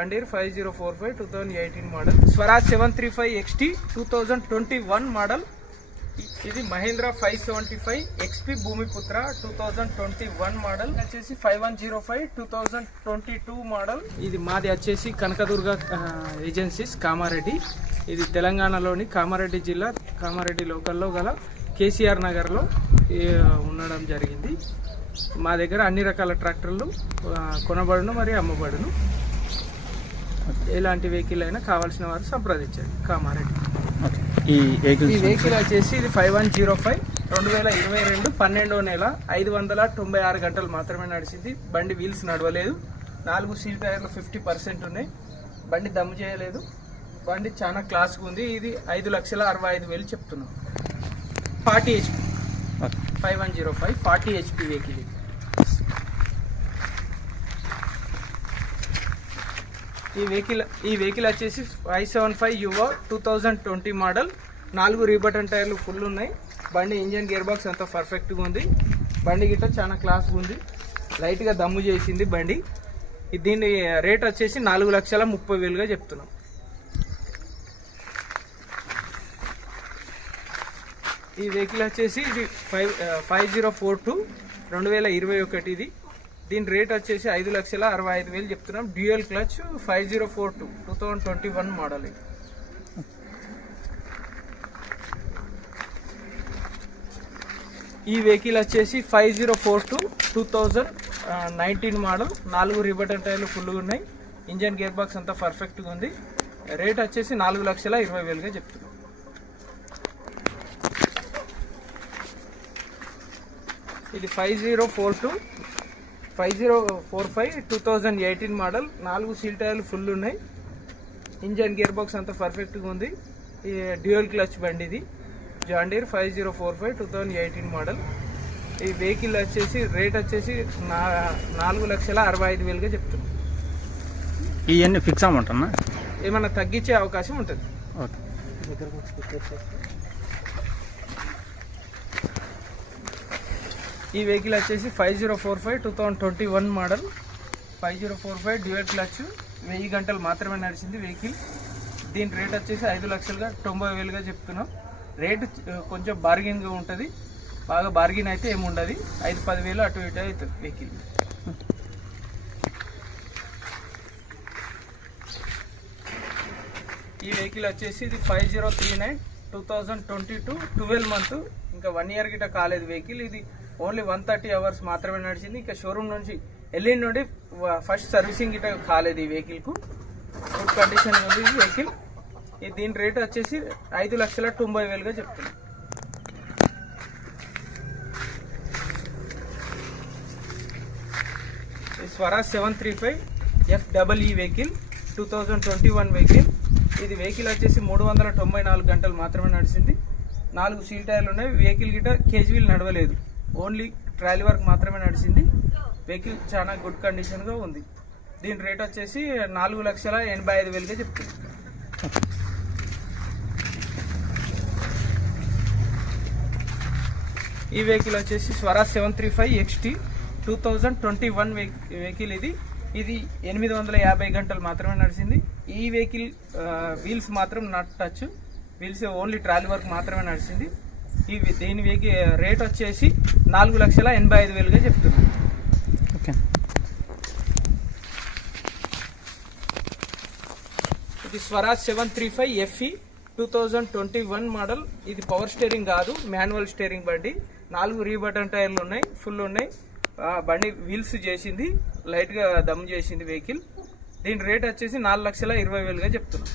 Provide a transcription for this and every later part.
John Deere five zero four five two thousand eighteen model Swaraj seven three five XT two thousand twenty one model ఇది Mahindra five seventy five XP Bhumiputra two thousand twenty one model వచ్చేసి five one zero five two thousand twenty two model ఇది మాది వచ్చేసి Kanakadurga agencies Kamareddy. ఇది తెలంగాణలోని కామారెడ్డి జిల్లా కామారెడ్డి లోకల్లో గల కేసీఆర్ నగర్లో ఉండడం జరిగింది. మా దగ్గర అన్ని రకాల ట్రాక్టర్లు కొనబడును మరియు అమ్మబడును. ఎలాంటి వెహికల్ అయినా కావాల్సిన వారు సంప్రదించండి. కామారెడ్డి. ఈ వెహికల్ ఈ వెహికల్ వచ్చేసి ఇది ఫైవ్ వన్ జీరో ఫైవ్ రెండు వేల ఇరవై రెండు పన్నెండో నెల ఐదు వందల తొంభై ఆరు గంటలు మాత్రమే నడిచింది. బండి వీల్స్ నడవలేదు. నాలుగు సీల్ టైర్లు ఫిఫ్టీ పర్సెంట్ ఉన్నాయి. బండి దమ్ము చేయలేదు. బండి చాలా క్లాస్గా ఉంది. ఇది ఐదు లక్షల అరవై ఐదు వేలు చెప్తున్నాం. Forty HP. Five one zero five forty HP vehicle ఇది. ఈ వెహికల్ ఈ వెహికల్ వచ్చేసి five seven five Yuvo two thousand twenty model నాలుగు రీబటన్ టైర్లు ఫుల్ ఉన్నాయి. బండి ఇంజన్ గేర్ బాక్స్ అంతా పర్ఫెక్ట్గా ఉంది. బండి గిట్ట చాలా క్లాస్గా ఉంది. లైట్గా దమ్ము చేసింది బండి. దీని రేట్ వచ్చేసి నాలుగు లక్షల ముప్పై వేలుగా చెప్తున్నాం. ఈ వెహికల్ వచ్చేసి ఇది five five zero four two రెండు వేల ఇరవై ఒకటి ఇది. దీని రేట్ వచ్చేసి ఐదు లక్షల అరవై ఐదు వేలు చెప్తున్నాం. Dual clutch five zero four two two thousand twenty one model ఇది. ఈ వెహికల్ వచ్చేసి five zero four two two thousand nineteen model. నాలుగు రిబటన్ టైర్లు ఫుల్గా ఉన్నాయి. ఇంజన్ గేర్ బాక్స్ అంతా పర్ఫెక్ట్గా ఉంది. రేట్ వచ్చేసి నాలుగు లక్షల ఇరవై వేలుగా చెప్తున్నాం. ఇది five zero four two five zero four five two thousand eighteen model. నాలుగు సీల్ టైర్లు ఫుల్ ఉన్నాయి. ఇంజన్ గేర్ బాక్స్ అంతా పర్ఫెక్ట్గా ఉంది. ఈ డ్యూయల్ క్లచ్ బండి ఇది. John Deere five zero four five two thousand eighteen model. ఈ వెహికల్ వచ్చేసి రేట్ వచ్చేసి నా నాలుగు లక్షల అరవై ఐదు వేలుగా చెప్తున్నాం. ఇవన్నీ ఫిక్స్ అమౌంట్ అన్న? ఏమన్నా తగ్గించే అవకాశం ఉంటుంది. ఓకే. ఈ వెహికల్ వచ్చేసి five zero four five two thousand twenty one model. Five zero four five dual clutch. వెయ్యి గంటలు మాత్రమే నడిచింది వెహికల్. దీని రేట్ వచ్చేసి ఐదు లక్షలుగా తొంభై వేలుగా చెప్తున్నాం. రేటు కొంచెం బార్గెన్గా ఉంటుంది. బాగా బార్గెన్ అయితే ఏమి ఉండదు. ఐదు పదివేలు అటు ఇటు అవుతుంది వెహికల్. ఈ వెహికల్ వచ్చేసి ఇది five zero three nine two thousand twenty two twelve month. ఇంకా వన్ ఇయర్ గిట కాలేదు వెహికల్. ఇది ఓన్లీ వన్ థర్టీ అవర్స్ మాత్రమే నడిచింది. ఇంకా షోరూమ్ నుంచి ఎల్లుండి నుండి ఫస్ట్ సర్వీసింగ్ ఇట కాలేదు ఈ వెహికల్కు గుడ్ కండిషన్ ఉంది ఈ వెహికల్ దీని రేట్ వచ్చేసి ఐదు లక్షల తొంభై వేలుగా చెప్తున్నాం. Swaraj seven three five F double E vehicle two thousand twenty one vehicle ఇది వెహికల్ వచ్చేసి మూడు వందల తొంభై నాలుగు గంటలు మాత్రమే నడిచింది. నాలుగు సీల్ టైర్లు ఉన్నాయి. వెహికల్ గిట కేజీవీలు నడవలేదు. ఓన్లీ ట్రాలీ వర్క్ మాత్రమే నడిచింది. వెహికల్ చాలా గుడ్ కండిషన్గా ఉంది. దీని రేట్ వచ్చేసి నాలుగు లక్షల ఎనభై ఐదు వేలుగా చెప్తుంది. ఈ వెహికల్ వచ్చేసి Swaraj seven three five XT two thousand twenty one vehicle ఇది. ఇది ఎనిమిది వందల యాభై గంటలు మాత్రమే నడిచింది. ఈ వెహికల్ వీల్స్ మాత్రం not touch. Wheels only trolley work మాత్రమే నడిచింది. ఈ దీని వెహికల్ రేట్ వచ్చేసి నాలుగు లక్షల ఎనభై ఐదు వేలుగా చెప్తున్నాను ఓకే. ఇది Swaraj seven three five FE two thousand twenty one model. ఇది పవర్ స్టీరింగ్ కాదు మాన్యువల్ స్టీరింగ్ బండి. నాలుగు రీ బటన్ టైర్లు ఉన్నాయి ఫుల్ ఉన్నాయి. బండి వీల్స్ చేసింది లైట్గా దమ్ చేసింది వెహికల్ దీని రేట్ వచ్చేసి నాలుగు లక్షల ఇరవై వేలుగా చెప్తున్నాం.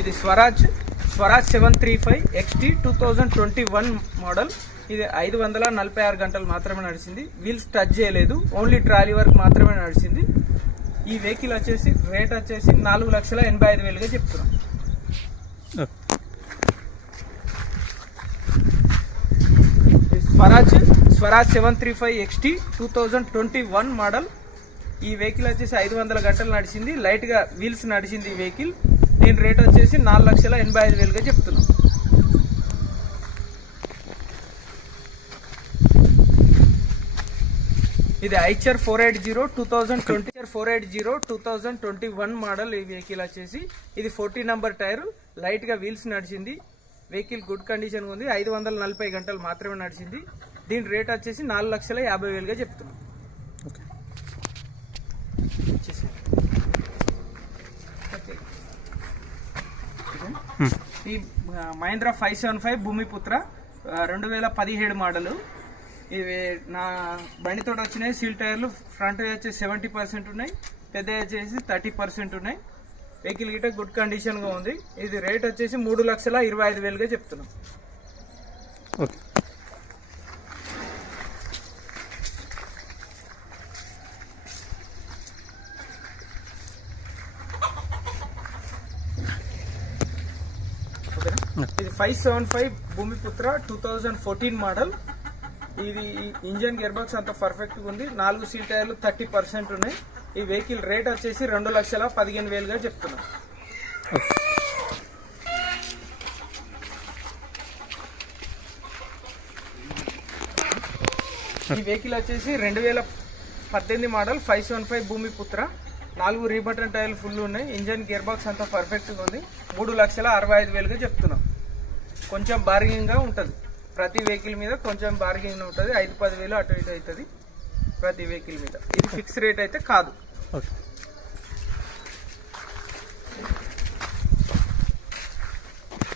ఇది Swaraj Swaraj seven three five XT two thousand twenty one model ఇది ఐదు వందల నలభై ఆరు గంటలు మాత్రమే నడిచింది. వీల్స్ టచ్ చేయలేదు. ఓన్లీ ట్రాలీ వర్క్ మాత్రమే నడిచింది. ఈ వెహికల్ వచ్చేసి రేట్ వచ్చేసి నాలుగు లక్షల ఎనభై ఐదు వేలుగా చెప్తున్నాం. Swaraj Swaraj seven three five XT two thousand twenty one model ఈ వెహికల్ వచ్చేసి ఐదు వందల గంటలు నడిచింది. లైట్గా వీల్స్ నడిచింది ఈ వెహికల్ దీని రేట్ వచ్చేసి నాలుగు లక్షల ఎనభై ఐదు వేలుగా చెప్తున్నాం. ఇది Eicher four eight zero two thousand twenty four eight zero two thousand twenty one model ఈ వెహికల్ వచ్చేసి. ఇది ఫోర్టీ నంబర్ టైర్ లైట్గా వీల్స్ నడిచింది. వెహికల్ గుడ్ కండిషన్ ఉంది ఐదు వందల నలభై గంటలు మాత్రమే నడిచింది. దీని రేట్ వచ్చేసి నాలుగు లక్షల యాభై వేలుగా చెప్తున్నాం. ఓకే. మ్మ్. ఈ ఆ, Mahindra five seven five Bhoomiputra రెండు వేల పదిహేడు మోడలు. ఇవి నా బండితో వచ్చినాయి సీల్ టైర్లు ఫ్రంట్ వచ్చేసి సెవెంటీ పర్సెంట్ ఉన్నాయి పెద్ద వచ్చేసి థర్టీ పర్సెంట్ ఉన్నాయి. వెహికల్ గిట్ట గుడ్ కండిషన్గా ఉంది. ఇది రేట్ వచ్చేసి మూడు లక్షల ఇరవై ఐదు వేలుగా చెప్తున్నాం. Five seven five Bhoomiputra two thousand fourteen model. ఇది ఇంజన్ గేర్ బాక్స్ అంత పర్ఫెక్ట్గా ఉంది. నాలుగు సీట్ టైర్లు థర్టీ పర్సెంట్ ఉన్నాయి. ఈ వెహికల్ రేట్ వచ్చేసి రెండు లక్షల పదిహేను వేలుగా చెప్తున్నాం. ఈ వెహికల్ వచ్చేసి రెండు వేల పద్దెనిమిది model five seven five Bhoomiputra. నాలుగు రీబటన్ టైర్లు ఫుల్ ఉన్నాయి. ఇంజన్ గేర్ బాక్స్ అంతా పర్ఫెక్ట్గా ఉంది. మూడు లక్షల అరవై ఐదు వేలుగా చెప్తున్నాం. కొంచెం బార్గింగ్గా ఉంటుంది. ప్రతి వెహికల్ మీద కొంచెం బార్గింగ్ ఉంటుంది. ఐదు పది వేలు అటు ఇటు అవుతుంది ప్రతి వెహికల్ మీద. ఇది ఫిక్స్ రేట్ అయితే కాదు.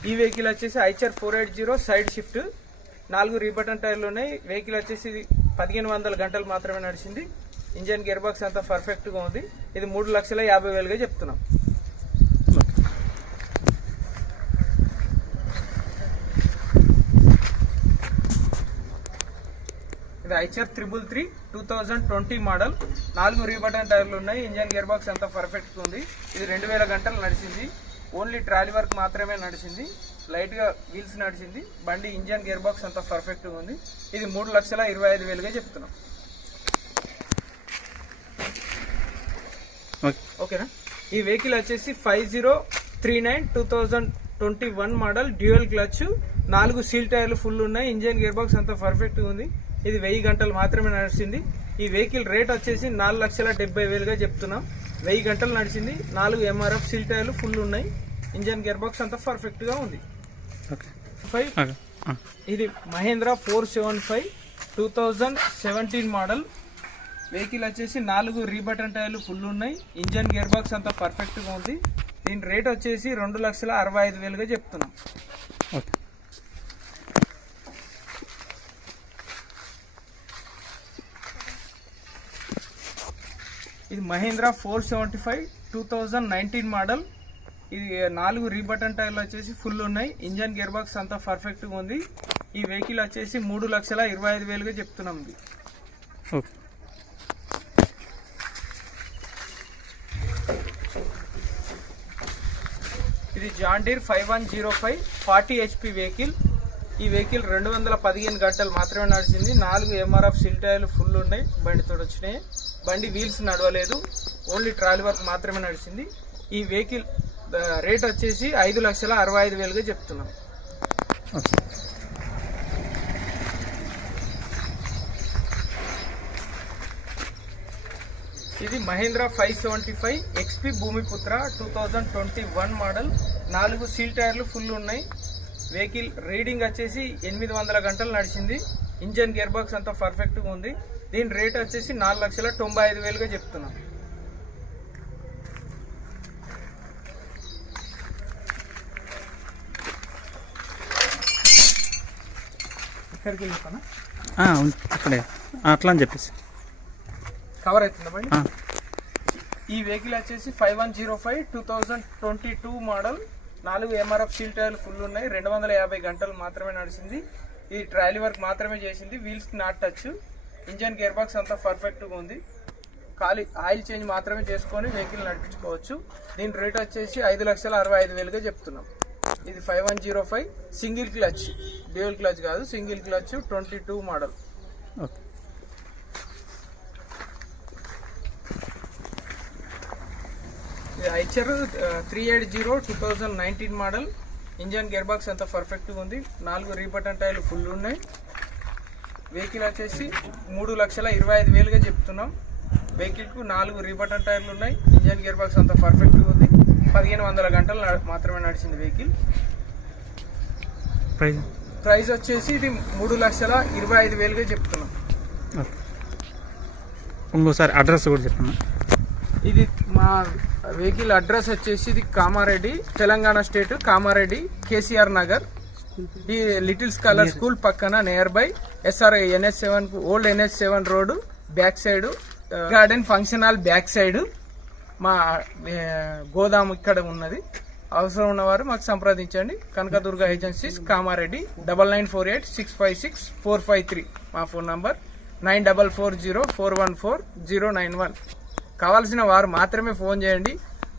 ఈ వెహికల్ వచ్చేసి Eicher four eight zero side shift. నాలుగు రీబటన్ టైర్లు ఉన్నాయి. వెహికల్ వచ్చేసి పదిహేను వందల గంటలు మాత్రమే నడిచింది. ఇంజన్ గేర్ బాక్స్ అంతా పర్ఫెక్ట్గా ఉంది. ఇది మూడు లక్షల యాభై వేలుగా చెప్తున్నాం. ఇది Eicher triple three two thousand twenty model. నాలుగు రీబటన్ టైర్లు ఉన్నాయి. ఇంజన్ గేర్ బాక్స్ అంతా పర్ఫెక్ట్గా ఉంది. ఇది రెండు వేల గంటలు నడిచింది. ఓన్లీ ట్రాలీ వర్క్ మాత్రమే నడిచింది. లైట్గా వీల్స్ నడిచింది. బండి ఇంజన్ గేర్ బాక్స్ అంతా పర్ఫెక్ట్గా ఉంది. ఇది మూడు లక్షల ఇరవై ఐదు వేలుగా చెప్తున్నాం. ఓకే. ఓకేనా? ఈ వెహికల్ వచ్చేసి five zero three nine two thousand twenty one model. Dual clutch నాలుగు సీల్ టైర్లు ఫుల్ ఉన్నాయి. ఇంజన్ గేర్ బాక్స్ అంతా పర్ఫెక్ట్ ఉంది. ఇది వెయ్యి గంటలు మాత్రమే నడిచింది. ఈ వెహికల్ రేట్ వచ్చేసి నాలుగు లక్షల డెబ్బై వేలుగా చెప్తున్నాం. వెయ్యి గంటలు నడిచింది. నాలుగు ఎంఆర్ఎఫ్ సీల్ టైర్లు ఫుల్ ఉన్నాయి. ఇంజన్ గేర్ బాక్స్ అంతా పర్ఫెక్ట్గా ఉంది. ఫైవ్ ఇది Mahindra four seven five two thousand seventeen model. Vehicle వచ్చేసి నాలుగు రీబటన్ టైర్లు ఫుల్ ఉన్నాయి. ఇంజన్ గేర్ బాక్స్ అంతా పర్ఫెక్ట్గా ఉంది. దీని రేట్ వచ్చేసి రెండు లక్షల అరవై ఐదు వేలుగా చెప్తున్నాం. ఇది Mahindra four seventy five two thousand nineteen model. ఇది నాలుగు రీబటన్ టైర్లు వచ్చేసి ఫుల్ ఉన్నాయి. ఇంజన్ గేర్ బాక్స్ అంతా పర్ఫెక్ట్గా ఉంది. ఈ వెహికల్ వచ్చేసి మూడు లక్షల ఇరవై ఐదు వేలుగా చెప్తున్నాం ఇది. ఇది John Deere five one zero five forty HP vehicle. ఈ వెహికల్ రెండు వందల పదిహేను గంటలు మాత్రమే నడిచింది. నాలుగు ఎంఆర్ఎఫ్ సిల్ టైర్లు ఫుల్ ఉన్నాయి. బండితో వచ్చినాయి బండి వీల్స్ నడవలేదు. ఓన్లీ ట్రాలీ వర్క్ మాత్రమే నడిచింది. ఈ వెహికల్ రేట్ వచ్చేసి ఐదు లక్షల అరవై ఐదు వేలుగా చెప్తున్నాం. ఇది Mahindra five seventy five XP Bhoomiputra two thousand twenty one model. నాలుగు సీల్ టైర్లు ఫుల్ ఉన్నాయి. వెహికల్ రీడింగ్ వచ్చేసి ఎనిమిది వందల గంటలు నడిచింది. ఇంజన్ గేర్ బాక్స్ అంతా పర్ఫెక్ట్గా ఉంది. దీని రేట్ వచ్చేసి నాలుగు లక్షల తొంభై ఐదు వేలుగా చెప్తున్నాం. ఇక్కడికి అక్కడే. అట్లా అని చెప్పేసి. కవర్ అవుతుందా ఈ వెహికల్ వచ్చేసి five one zero five two thousand twenty two model. నాలుగు ఎంఆర్ఎఫ్ సీల్ టైర్లు ఫుల్ ఉన్నాయి. రెండు వందల యాభై గంటలు మాత్రమే నడిచింది. ఈ ట్రాలీ వర్క్ మాత్రమే చేసింది. Wheels not touch engine gear box అంతా పర్ఫెక్ట్గా ఉంది. ఖాళీ ఆయిల్ చేంజ్ మాత్రమే చేసుకొని వెహికల్ నడిపించుకోవచ్చు. దీని రేట్ వచ్చేసి ఐదు లక్షల అరవై ఐదు వేలుగా చెప్తున్నాం. ఇది five one zero five single clutch dual clutch కాదు single clutch twenty two model ఇది Eicher three eight zero two thousand nineteen model engine gear box అంతా పర్ఫెక్ట్గా ఉంది. నాలుగు రీబటన్ టైర్లు ఫుల్ ఉన్నాయి. వెహికల్ వచ్చేసి మూడు లక్షల ఇరవై ఐదు వేలుగా చెప్తున్నాం. వెహికల్కు నాలుగు రీబటన్ టైర్లు ఉన్నాయి. ఇంజన్ గేర్ బాక్స్ అంతా పర్ఫెక్ట్గా ఉంది. పదిహేను వందల గంటలు మాత్రమే నడిచింది వెహికల్. ప్రైజ్ ప్రైస్ వచ్చేసి ఇది మూడు లక్షల ఇరవై ఐదు వేలుగా చెప్తున్నాం. ఇంకోసారి అడ్రస్ కూడా చెప్పండి. ఇది మా వెహికల్ అడ్రస్ వచ్చేసి ఇది కామారెడ్డి తెలంగాణ స్టేట్ కామారెడ్డి కేసీఆర్ నగర్. ఈ లిటిల్ స్కాలర్ స్కూల్ పక్కన near by SR NS seven old NS seven road back side garden function hall back side మా గోదాము ఇక్కడ ఉన్నది. అవసరం ఉన్నవారు మాకు సంప్రదించండి. Kanakadurga agencies Kamareddy double nine four eight six five six four five three మా phone number nine double four zero four one four zero nine one కావాల్సిన వారు మాత్రమే ఫోన్ చేయండి.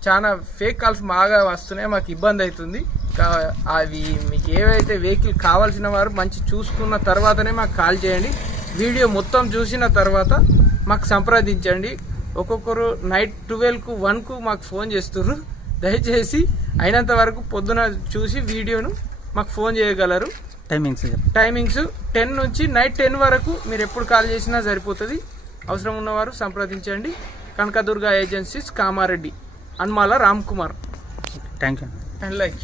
చాలా ఫేక్ కాల్స్ బాగా వస్తున్నాయి మాకు ఇబ్బంది అవుతుంది. కా- అవి మీకు ఏవైతే వెహికల్ కావాల్సిన వారు మంచి చూసుకున్న తర్వాతనే మాకు కాల్ చేయండి. వీడియో మొత్తం చూసిన తర్వాత మాకు సంప్రదించండి. ఒక్కొక్కరు నైట్ ట్వెల్వ్కు వన్కు మాకు ఫోన్ చేస్తుర్రు. దయచేసి అయినంత వరకు పొద్దున చూసి వీడియోను మాకు ఫోన్ చేయగలరు. టైమింగ్స్ టైమింగ్స్ టెన్ నుంచి నైట్ టెన్ వరకు మీరు ఎప్పుడు కాల్ చేసినా సరిపోతుంది. అవసరం ఉన్నవారు సంప్రదించండి. Kanakadurga agencies Kamareddy. Anmala Ram Kumar. Thank you and like